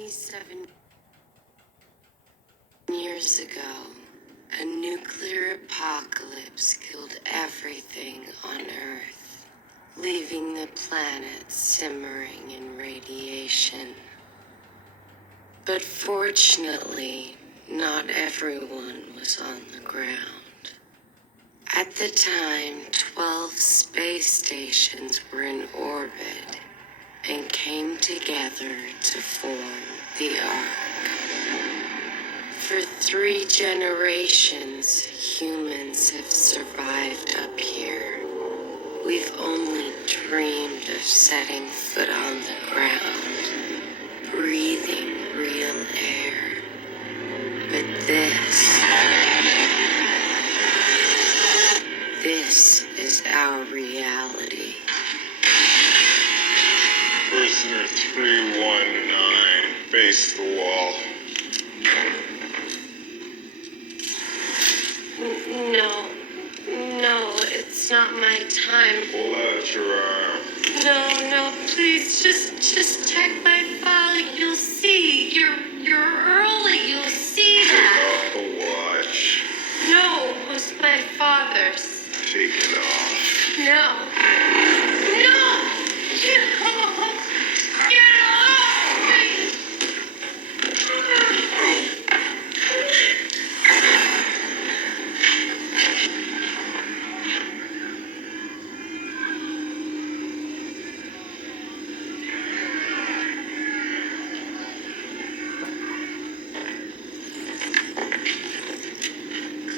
27 years ago, a nuclear apocalypse killed everything on Earth, leaving the planet simmering in radiation. But fortunately, not everyone was on the ground. At the time, 12 space stations were in orbit and came together to form the Ark. For 3 generations, humans have survived up here. We've only dreamed of setting foot on the ground, breathing real air. But this is our reality. Prisoner 319, face the wall. No, it's not my time. Pull out your arm. No, please, just check my file. You'll see. You're early. You'll see that. Take off the watch. No, it was my father's. Take it off. No. Get off me.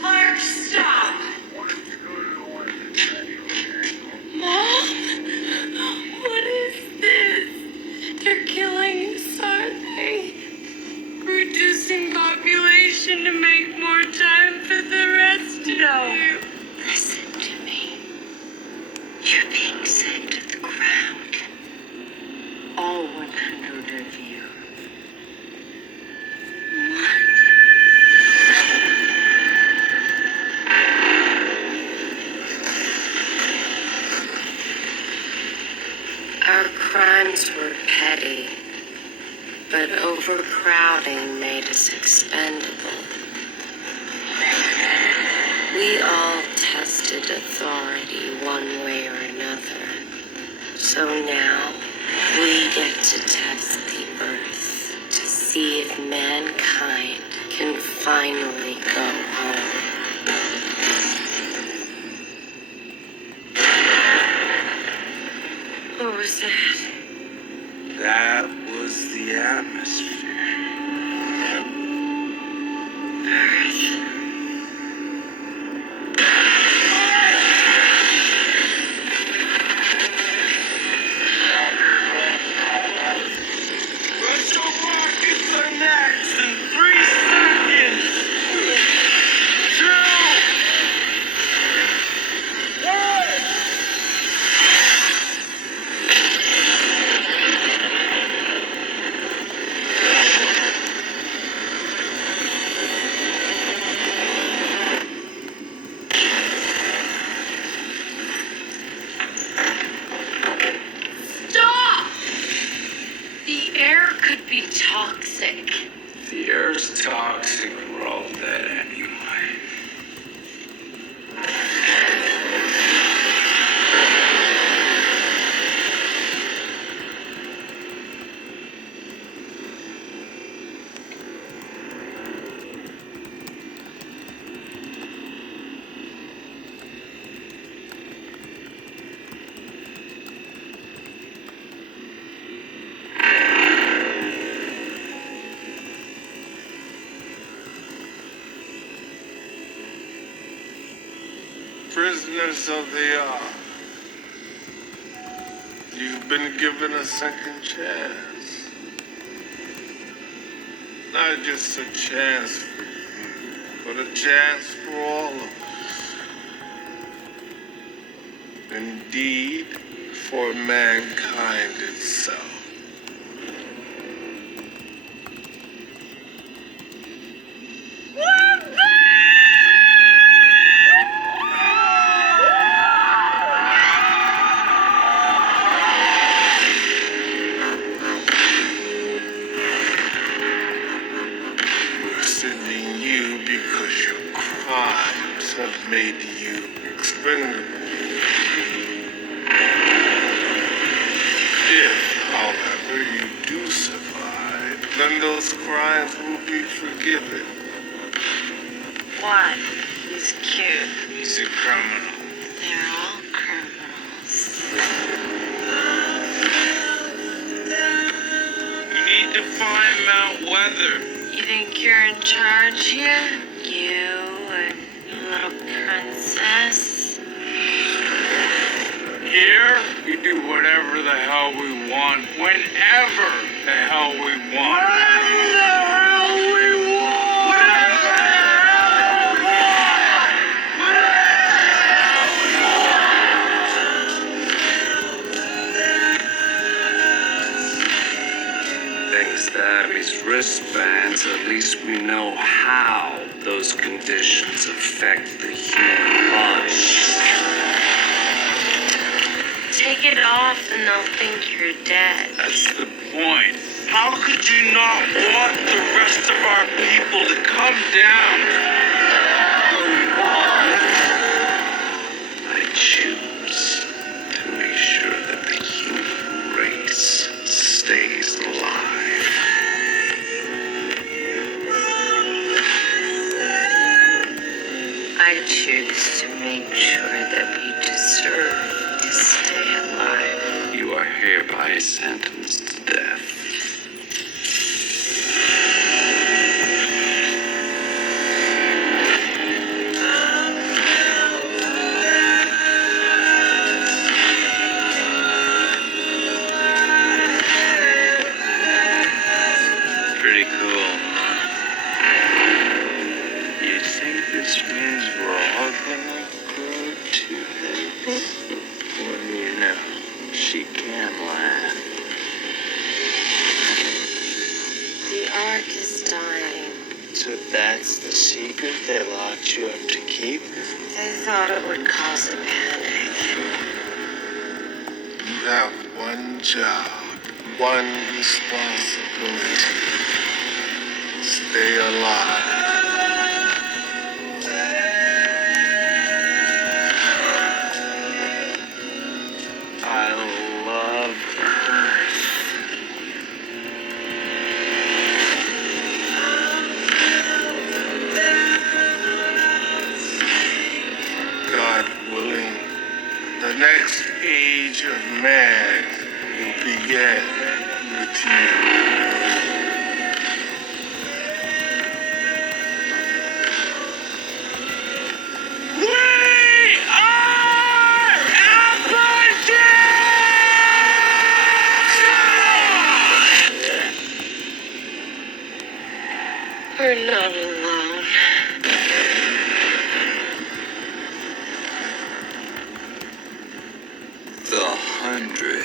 Clark, stop. Mom? What is this? They're killing us, aren't they? Reducing population to make more time for the rest of you. Listen to me. You're being sent to the ground. All 100 of you. Our crimes were petty, but overcrowding made us expendable. We all tested authority one way or another. So now, we get to test the Earth to see if mankind can finally go home. What was that? That was the atmosphere. Earth. Let's go back into next in 3 seconds. 2, 1. Stop! The air could be toxic. The air's toxic. We're all dead anyway. Prisoners of the Ark, you've been given a second chance. Not just a chance for you, but a chance for all of us. Indeed, for mankind itself. gods have made you expendable. If, however, you do survive, then those crimes will be forgiven. What? He's cute. He's a criminal. They're all criminals. We need to find Mount Weather. You think you're in charge here? You and your little princess? Here, we do whatever the hell we want, whenever the hell we want. Whatever the hell we want! Whatever the hell we want! Thanks to Abby's wristbands, at least we know how those conditions affect the human body. Take it off and they'll think you're dead. That's the point. How could you not want the rest of our people to come down? I choose to make sure that the human race stays alive. I choose to make sure that we deserve to stay alive. You are hereby sentenced to death. Pretty cool, huh? You think this means we're all gonna go to heaven? What do you know? She can laugh. The Ark is dying. So that's the secret they locked you up to keep? They thought it would cause a panic. You have one job, one responsibility. Stay alive. I love Earth. God willing, the next age of man will begin with you. We're not alone. The 100.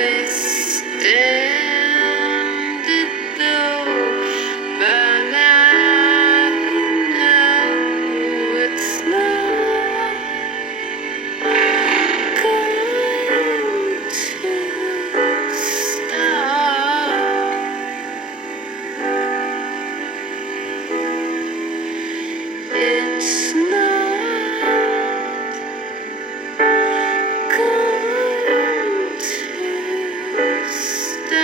they stand it though, but I know it's not going to stop. It's not going to stop.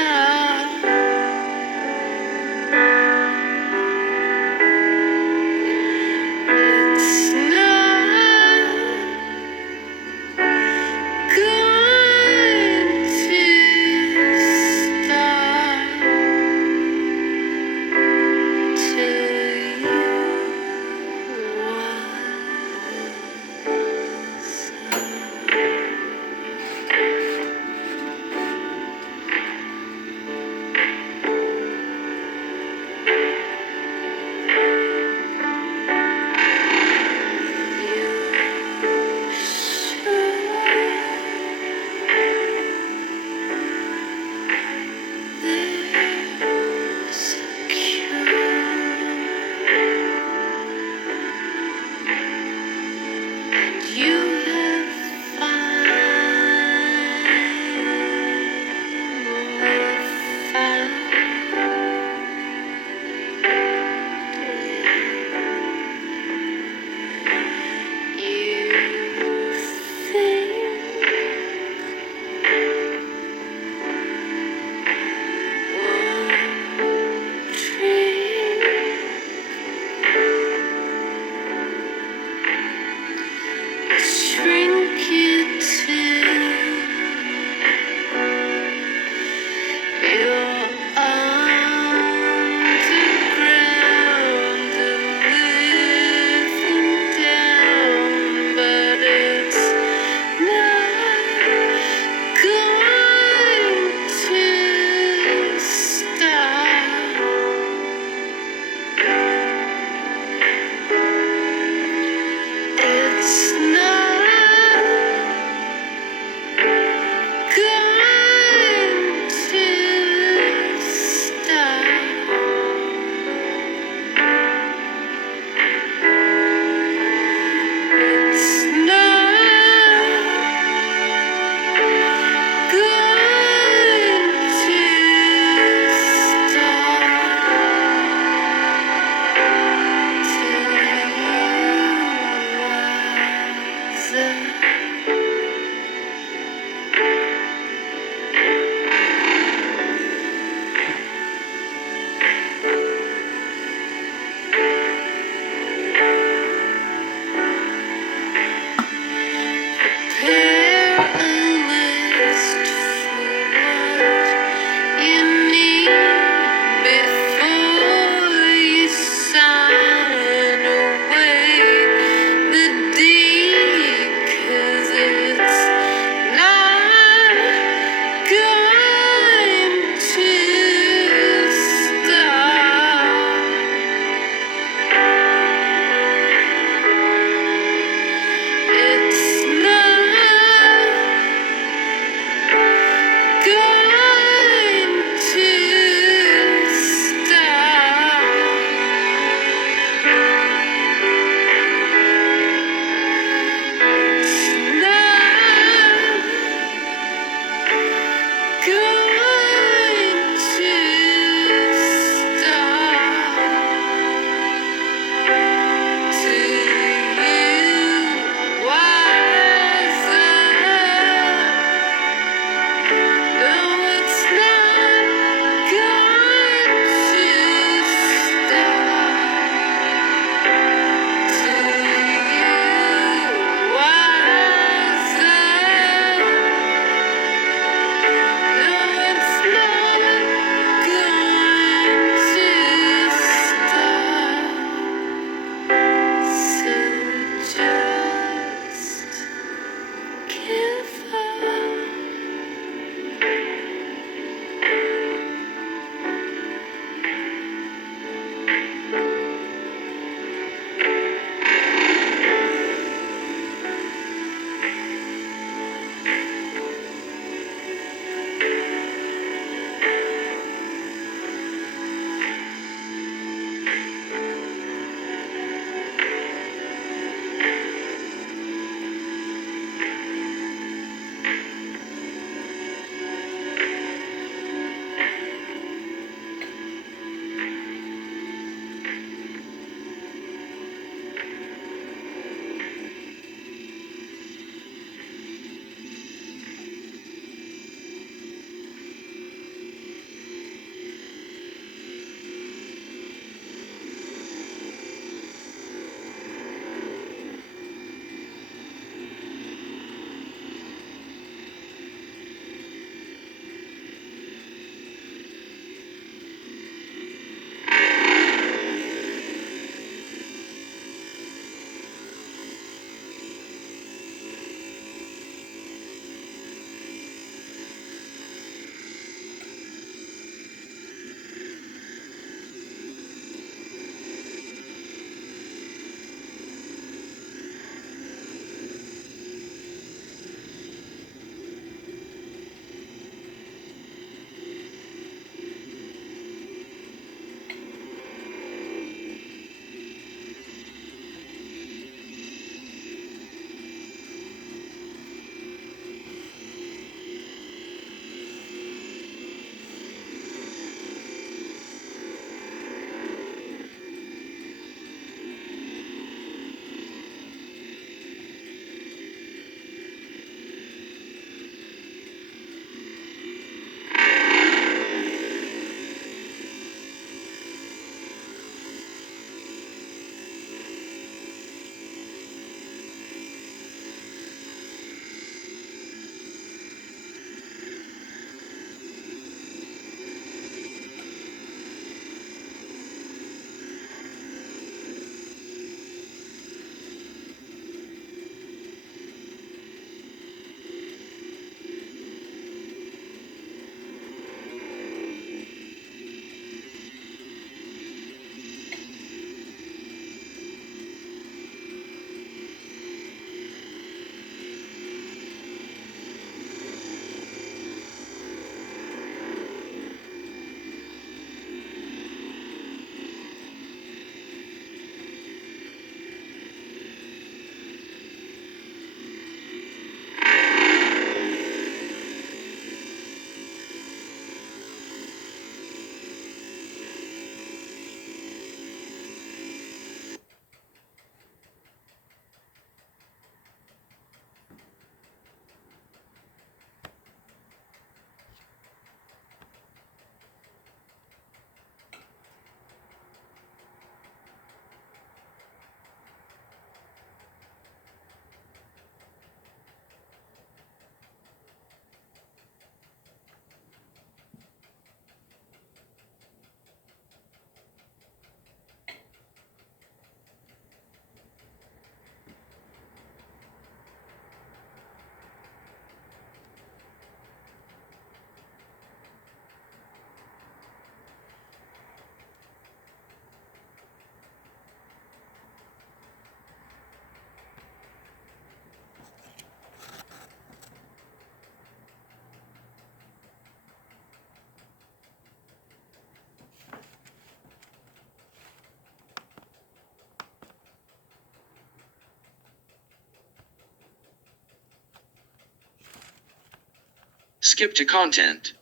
Skip to content.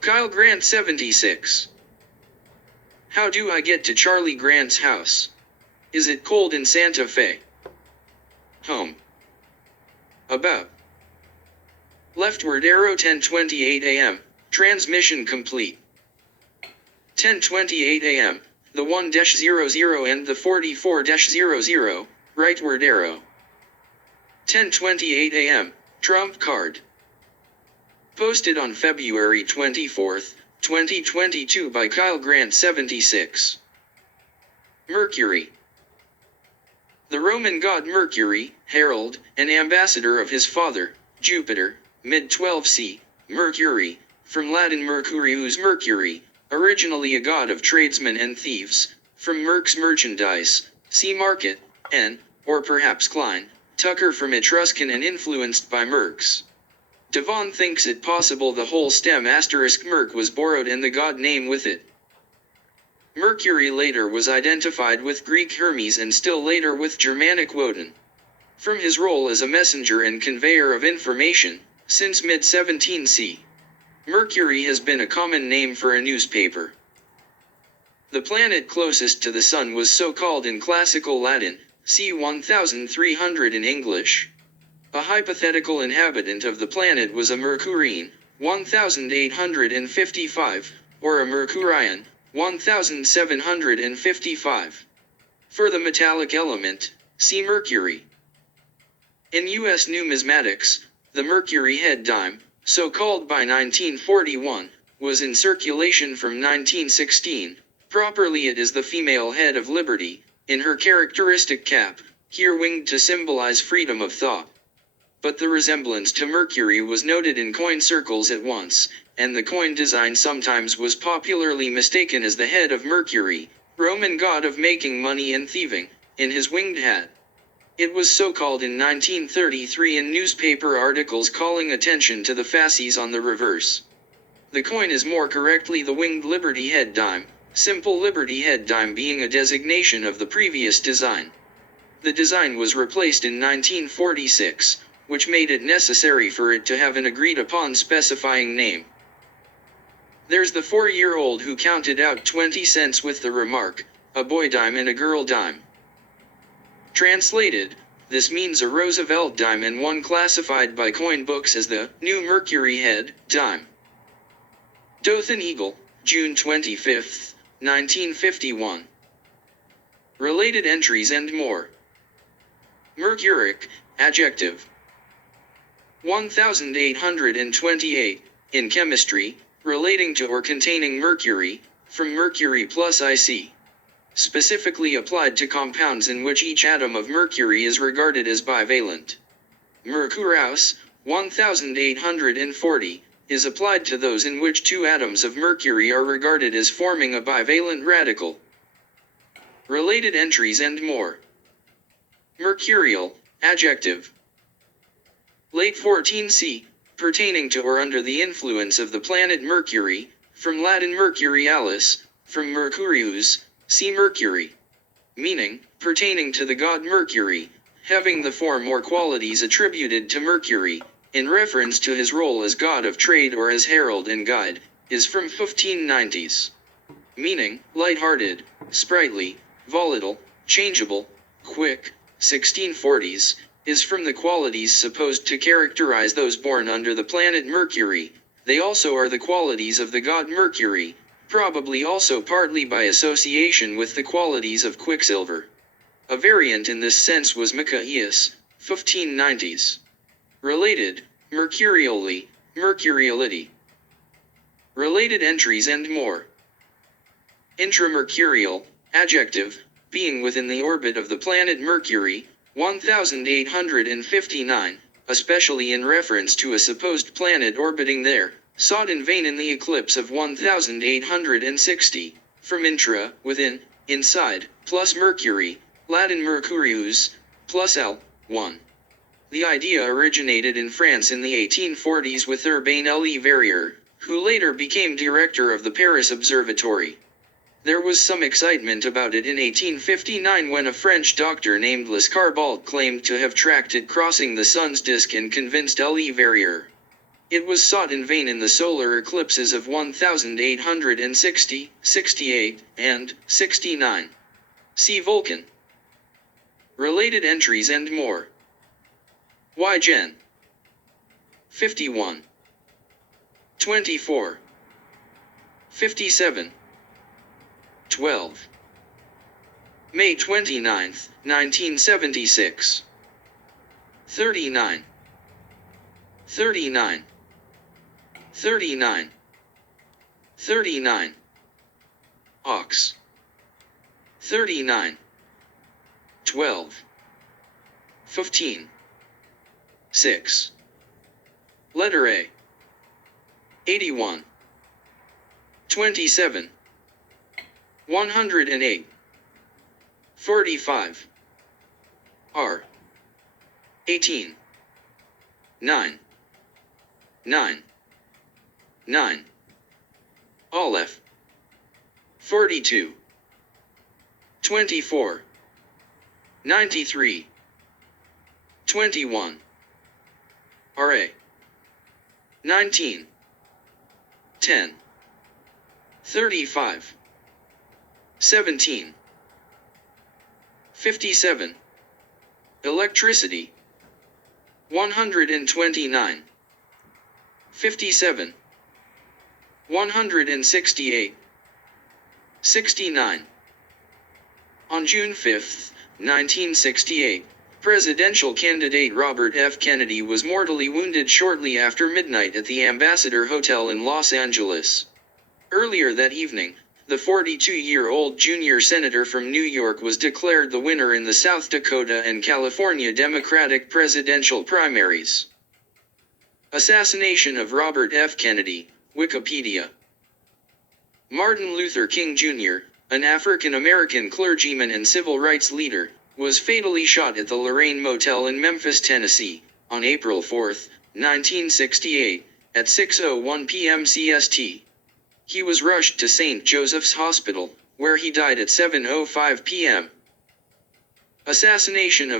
Kyle Grant 76. How do I get to Charlie Grant's house? Is it cold in Santa Fe? Home. About. Leftward arrow 10:28 a.m. Transmission complete. 10:28 a.m. The 1-00 and the 44-00. Rightward arrow. 10:28 a.m. Trump card. Posted on February 24, 2022 by Kyle Grant 76. Mercury. The Roman god Mercury, herald, and ambassador of his father, Jupiter, mid-12th, Mercury, from Latin Mercurius Mercury, originally a god of tradesmen and thieves, from Merc's merchandise, see market, or perhaps Klein, Tucker from Etruscan and influenced by Mercs. Devon thinks it possible the whole stem *Merc was borrowed and the god name with it. Mercury later was identified with Greek Hermes and still later with Germanic Woden. From his role as a messenger and conveyor of information, since mid-17th, Mercury has been a common name for a newspaper. The planet closest to the Sun was so called in classical Latin, c. 1300 in English. A hypothetical inhabitant of the planet was a Mercurian, 1855, or a Mercurian, 1755. For the metallic element, see Mercury. In U.S. numismatics, the Mercury head dime, so called by 1941, was in circulation from 1916. Properly it is the female head of Liberty, in her characteristic cap, here winged to symbolize freedom of thought. But the resemblance to Mercury was noted in coin circles at once, and the coin design sometimes was popularly mistaken as the head of Mercury, Roman god of making money and thieving, in his winged hat. It was so called in 1933 in newspaper articles calling attention to the fasces on the reverse. The coin is more correctly the winged Liberty head dime, simple Liberty head dime being a designation of the previous design. The design was replaced in 1946, which made it necessary for it to have an agreed-upon specifying name. There's the 4-year-old who counted out 20 cents with the remark, a boy dime and a girl dime. Translated, this means a Roosevelt dime and one classified by coin books as the New Mercury head dime. Dothan Eagle, June 25, 1951. Related entries and more. Mercuric, adjective. 1828, in chemistry, relating to or containing mercury, from mercury plus Ic. Specifically applied to compounds in which each atom of mercury is regarded as bivalent. Mercurous, 1840, is applied to those in which two atoms of mercury are regarded as forming a bivalent radical. Related entries and more. Mercurial, adjective. Late 14th, pertaining to or under the influence of the planet Mercury, from Latin Mercurialis, from Mercurius, see Mercury. Meaning, pertaining to the god Mercury, having the form or qualities attributed to Mercury, in reference to his role as god of trade or as herald and guide, is from 1590s. Meaning, light-hearted, sprightly, volatile, changeable, quick, 1640s, is from the qualities supposed to characterize those born under the planet Mercury. They also are the qualities of the god Mercury, probably also partly by association with the qualities of Quicksilver. A variant in this sense was Micaeus, 1590s. Related, Mercurially, Mercuriality. Related entries and more. Intramercurial, adjective, being within the orbit of the planet Mercury, 1859, especially in reference to a supposed planet orbiting there, sought in vain in the eclipse of 1860, from intra, within, inside, plus Mercury, Latin Mercurius, plus L, 1. The idea originated in France in the 1840s with Urbain Le Verrier, who later became director of the Paris Observatory. There was some excitement about it in 1859 when a French doctor named Lescarbault claimed to have tracked it crossing the sun's disk and convinced Le Verrier. It was sought in vain in the solar eclipses of 1860, 68, and 69. See Vulcan. Related entries and more. Y Gen. 51. 24. 57. 12. May 29, 1976. 39. 39. 39. 39. Ox. 39. 12. 15. 6. Letter A. 81. 27. 108. 45. R. 18. 9. 9. 9. Aleph. 42. 24. 93. 21. RA. 19. 10. 35. 17. 57. Electricity. 129. 57. 168. 69. On June 5, 1968, presidential candidate Robert F. Kennedy was mortally wounded shortly after midnight at the Ambassador Hotel in Los Angeles. Earlier that evening, the 42-year-old junior senator from New York was declared the winner in the South Dakota and California Democratic presidential primaries. Assassination of Robert F. Kennedy, Wikipedia. Martin Luther King Jr., an African-American clergyman and civil rights leader, was fatally shot at the Lorraine Motel in Memphis, Tennessee, on April 4, 1968, at 6:01 p.m. CST. He was rushed to St. Joseph's Hospital, where he died at 7:05 p.m. Assassination of